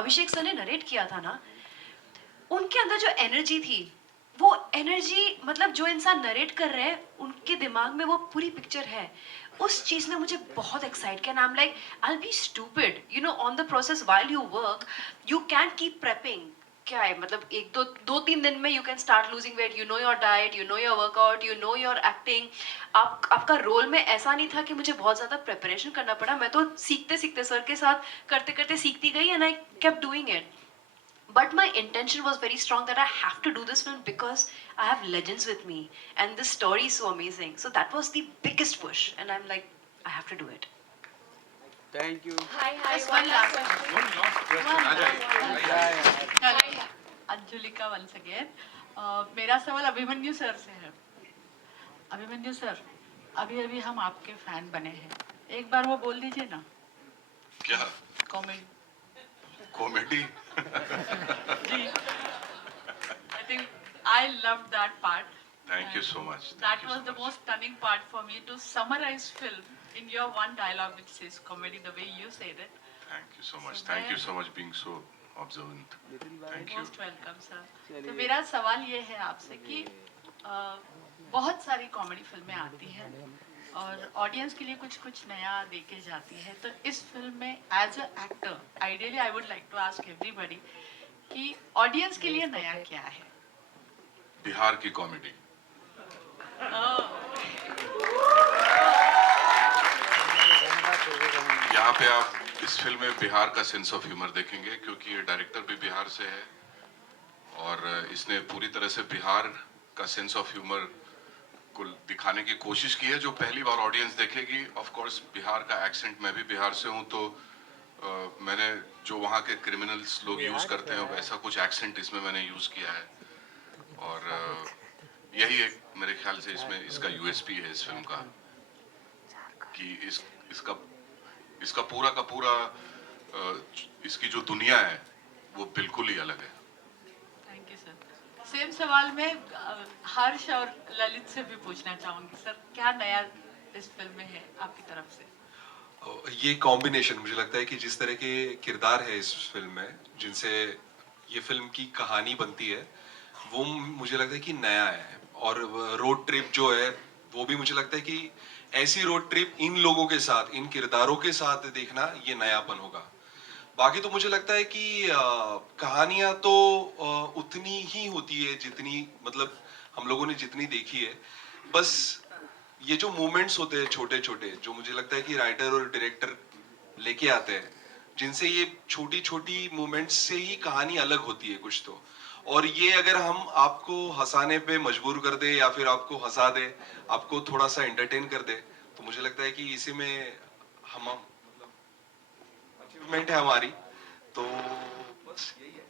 अभिषेक sir ने narrate किया था ना, उनके अंदर जो एनर्जी थी, वो एनर्जी मतलब जो इंसान नरेट कर रहे हैं उनके दिमाग में वो पूरी पिक्चर है, उस चीज ने मुझे बहुत एक्साइट किया। I am like I will be stupid you know on the process while you work, you can keep prepping. क्या है मतलब एक दो तीन दिन में you can start losing weight, you know your diet, you know your workout, you know your acting. आपका role में ऐसा नहीं था कि मुझे बहुत ज्यादा प्रिपरेशन करना पड़ा, मैं तो सीखते सीखते सर के साथ करते करते सीखती गई and I kept doing it. But my intention was very strong that I have to do this film because I have legends with me and this story is so amazing. So that was the biggest push and I'm like, I have to do it. Thank you. Hi, Just one last Hi. Anjulika once again. मेरा सवाल Abhimanyu sir से है। Abhimanyu sir, अभी अभी हम आपके fan बने हैं, एक बार वो बोल दीजिए ना। क्या? कॉमेडी। कॉमेडी? जी, I think I loved that part. Thank you so much. That was the most stunning part for me, to summarize film in your one dialogue which says comedy, the way you said it. Thank you so much. Thank you so much being so observant. Thank you. Most welcome sir. तो मेरा सवाल ये है आपसे कि बहुत सारी comedy फिल्में आती हैं और ऑडियंस के लिए कुछ कुछ नया देके जाती है, तो इस फिल्म में as a actor ideally I would like to ask everybody कि ऑडियंस के लिए नया क्या है? बिहार की कॉमेडी। यहाँ पे आप इस फिल्म में बिहार का सेंस ऑफ ह्यूमर देखेंगे, क्योंकि ये डायरेक्टर भी बिहार से है और इसने पूरी तरह से बिहार का सेंस ऑफ ह्यूमर को दिखाने की कोशिश की है, जो पहली बार ऑडियंस देखेगी। ऑफ कोर्स बिहार का एक्सेंट, मैं भी बिहार से हूँ, तो मैंने जो वहाँ के क्रिमिनल्स लोग यूज करते हैं वैसा कुछ एक्सेंट इसमें मैंने यूज किया है और यही एक मेरे ख्याल से इसमें इसका यूएसपी है इस फिल्म का, कि इसका पूरा का पूरा इसकी जो दुनिया है वो बिल्कुल ही अलग है। Thank you sir. सेम सवाल मैं हर्ष और ललित से भी पूछना चाहूंगी सर, क्या नया इस फिल्म में है आपकी तरफ से? ये कॉम्बिनेशन, मुझे लगता है कि जिस तरह के किरदार है इस फिल्म में, जिनसे ये फिल्म की कहानी बनती है, वो मुझे लगता है कि नया है। और रोड ट्रिप जो है वो भी मुझे लगता है कि ऐसी रोड ट्रिप इन लोगों के साथ, इन किरदारों के साथ देखना, ये नयापन होगा। बाकी तो मुझे लगता है कि कहानियां तो उतनी ही होती है जितनी, मतलब हम लोगों ने जितनी देखी है। बस ये जो मोमेंट्स होते हैं छोटे छोटे, जो मुझे लगता है कि राइटर और डायरेक्टर लेके आते हैं, जिनसे ये छोटी छोटी मोमेंट्स से ही कहानी अलग होती है कुछ तो। और ये अगर हम आपको हंसाने पे मजबूर कर दे या फिर आपको हंसा दे, आपको थोड़ा सा एंटरटेन कर दे, तो मुझे लगता है कि इसी में हम मतलब अचीवमेंट है हमारी। तो बस यही है।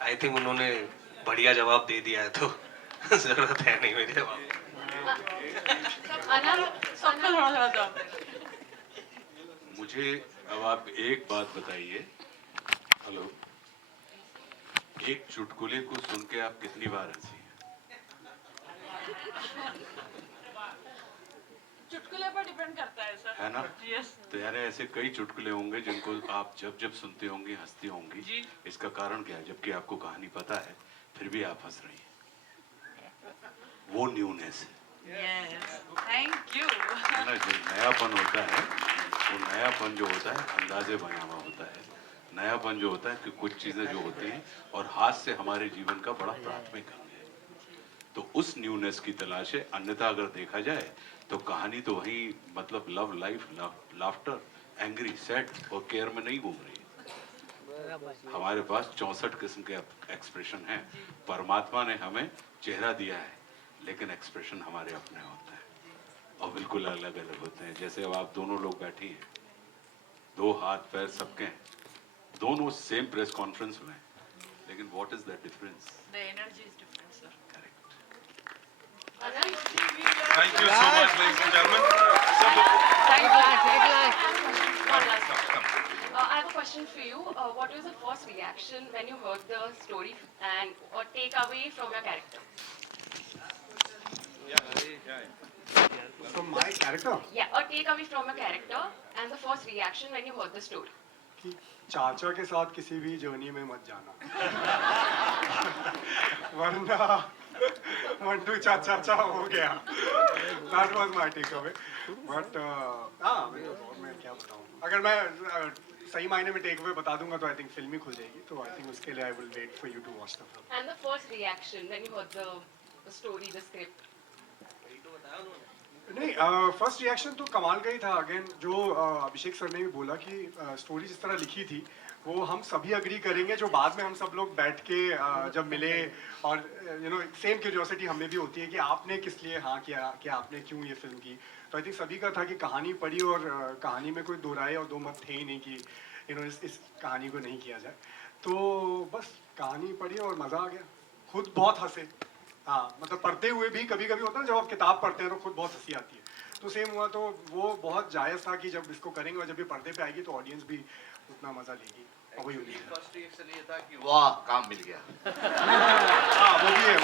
आई थिंक उन्होंने बढ़िया जवाब दे दिया है, तो जरूरत है नहीं मेरे जवाब। सबका थोड़ा थोड़ा जवाब। मुझे अब आप एक बात बताइए, हेलो, एक चुटकुले को सुन के आप कितनी बार हंसी हैं? चुटकुले पर डिपेंड करता है सर, है ना? यस। तो यार ऐसे कई चुटकुले होंगे जिनको आप जब जब सुनते होंगे हंसती होंगी जी। इसका कारण क्या है? जबकि आपको कहानी पता है फिर भी आप हंस रही हैं, वो न्यूनेस है। Yes, thank you. है ना? जो नयापन होता है, वो नयापन जो होता है अंदाजे बयाना होता है। नयापन जो होता है कि कुछ चीजें जो होती हैं और हाथ से हमारे जीवन का बड़ा प्राथमिक अंग है, तो उस न्यूनेस की तलाश है। अन्यथा अगर देखा जाए तो कहानी तो वही, मतलब love, life, laughter, angry, sad और केयर में नहीं घूम रही। हमारे पास 64 किस्म के एक्सप्रेशन हैं। परमात्मा ने हमें चेहरा दिया है, लेकिन एक्सप्रेशन हमारे अपने होते हैं और बिल्कुल अलग अलग होते हैं। जैसे अब आप दोनों लोग बैठी हैं, दो हाथ पैर सबके हैं, दोनों सेम प्रेस कॉन्फ्रेंस में, लेकिन what is the difference? The energy is different sir. Correct. Thank you so much, ladies and gentlemen. I have a question for you. What was the first reaction when you heard the story and or takeaway from your character? So my character Yeah, a takeaway from a character and the first reaction when you heard the story. कि चाचा के साथ किसी भी journey में मत जाना वरना मंटू चाचा हो गया. That was my takeaway. But मैं क्या बताऊँ, अगर मैं सही मायने में टेक अवे बता दूंगा तो आई थिंक फिल्म ही खुल जाएगी. तो आई थिंक उसके लिए I will wait for you to watch the film. And the first reaction when you heard the story, the script. नहीं, फर्स्ट रिएक्शन तो कमाल का ही था. अगेन जो अभिषेक सर ने भी बोला कि स्टोरी जिस तरह लिखी थी वो हम सभी अग्री करेंगे. जो बाद में हम सब लोग बैठ के जब मिले और यू नो सेम क्यूरियोसिटी हमें भी होती है कि आपने किस लिए हाँ किया, कि आपने क्यों ये फिल्म की. तो आई थिंक सभी का था कि कहानी पढ़ी और कहानी में कोई दो राय और दो मत थे ही नहीं कि यू नो इस कहानी को नहीं किया जाए. तो बस कहानी पढ़ी और मज़ा आ गया. खुद बहुत हंसे. हाँ, मतलब पढ़ते हुए भी कभी कभी होता है जब आप किताब पढ़ते हैं तो खुद बहुत हंसी आती है. तो सेम हुआ. तो वो बहुत जायज़ था कि जब इसको करेंगे और जब भी पर्दे पे आएगी तो ऑडियंस भी उतना मज़ा लेगी. और वही होती है. फर्स्ट रिएक्शन ये था कि वाह काम मिल गया. हाँ, वो भी है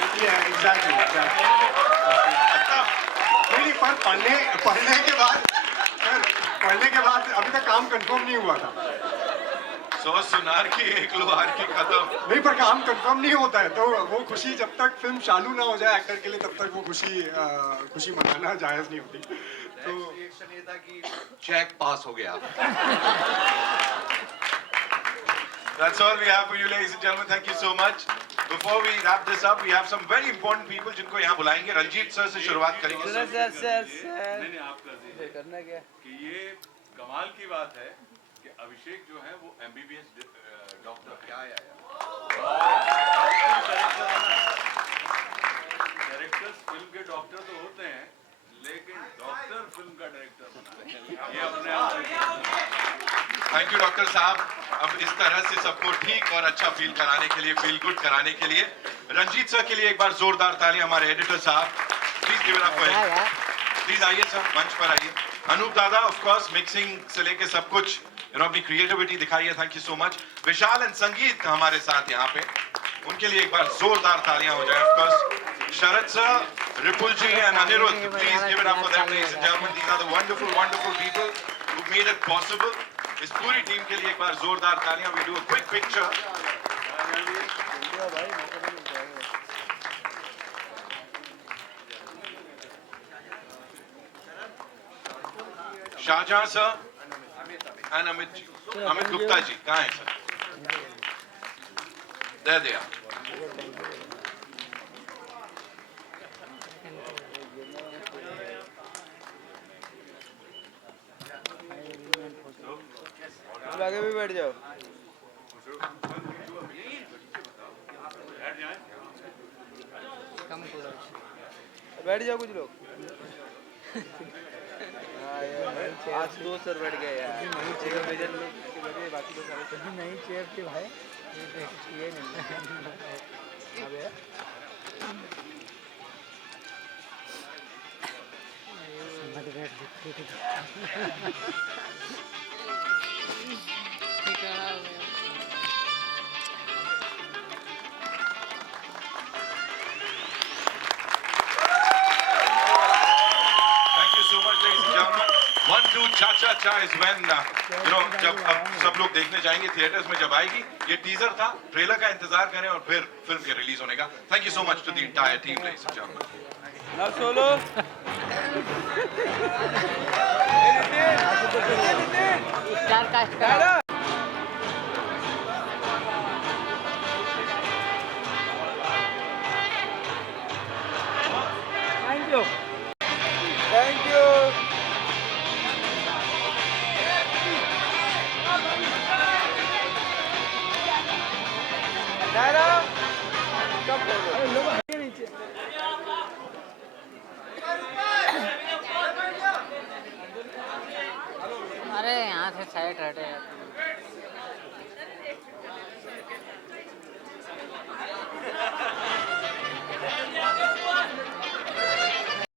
एग्जैक्टली. नहीं, पर पढ़ने के बाद अभी तक काम कंफर्म नहीं हुआ था. 100 सुनार की 1 लोहार की खत्म. नहीं, पर काम कंफर्म नहीं होता है. तो वो खुशी जब तक फिल्म चालू ना हो जाए एक्टर के लिए तब तक वो खुशी मनाना जायज़ नहीं होती. तो रिएक्शन ये था कि चेक पास हो गया. That's all we have for you, ladies and gentlemen. Thank you so much. Before we wrap this up, we have some very important people जिनको यहाँ बुलाएंगे. रंजीत सर से शुरुआत करेंगे. नहीं आप कर दीजिए. करना क्या कि ये कमाल की बात है कि अभिषेक जो है वो MBBS डॉक्टर क्या आया डायरेक्टर्स फिल्म के डॉक्टर तो होते हैं लेकिन डॉक्टर फिल्म का डायरेक्टर बना ये अपने आप. थैंक यू डॉक्टर साहब. अब इस तरह से सबको ठीक और अच्छा फील कराने के लिए, फील गुड कराने के लिए रंजीत सर के लिए एक बार जोरदार तालियां. हमारे एडिटर साहब, please give it up for him. Please आइए सर, मंच पर आइए. अनूप दादा, ऑफ कोर्स मिक्सिंग से लेके सब कुछ यू नो अपनी क्रिएटिविटी दिखाई है. Thank you so much. Vishal and संगीत हमारे साथ यहाँ पे, उनके लिए एक बार जोरदार तालियां हो जाए. Of course Sharad sir, Ripul ji and Aniruddh, please give it up for them ladies and gentleman. These are the wonderful people who made it possible. इस पूरी टीम के लिए एक बार जोरदार तालियां. We do a quick picture. Shahjahan sir and Amit ji, Amit Gupta ji कहाँ हैं सर? There they are. आगे भी बैठ जाओ. बैठ जाओ कुछ लोग. आज 2 सर बैठ गए यार. बाकी लोग नहीं चेयर थी भाई. ये नहीं Cha is when you know जब अब सब लोग देखने जाएंगे थिएटर्स में, जब आएगी. ये टीजर था, ट्रेलर का इंतजार करें और फिर फिल्म के रिलीज होने का. Thank you so much to the entire team ladies and gentleman. Now solo. Thank you. Thank you. Dara, come forward. अरे यहाँ से साइड हटे.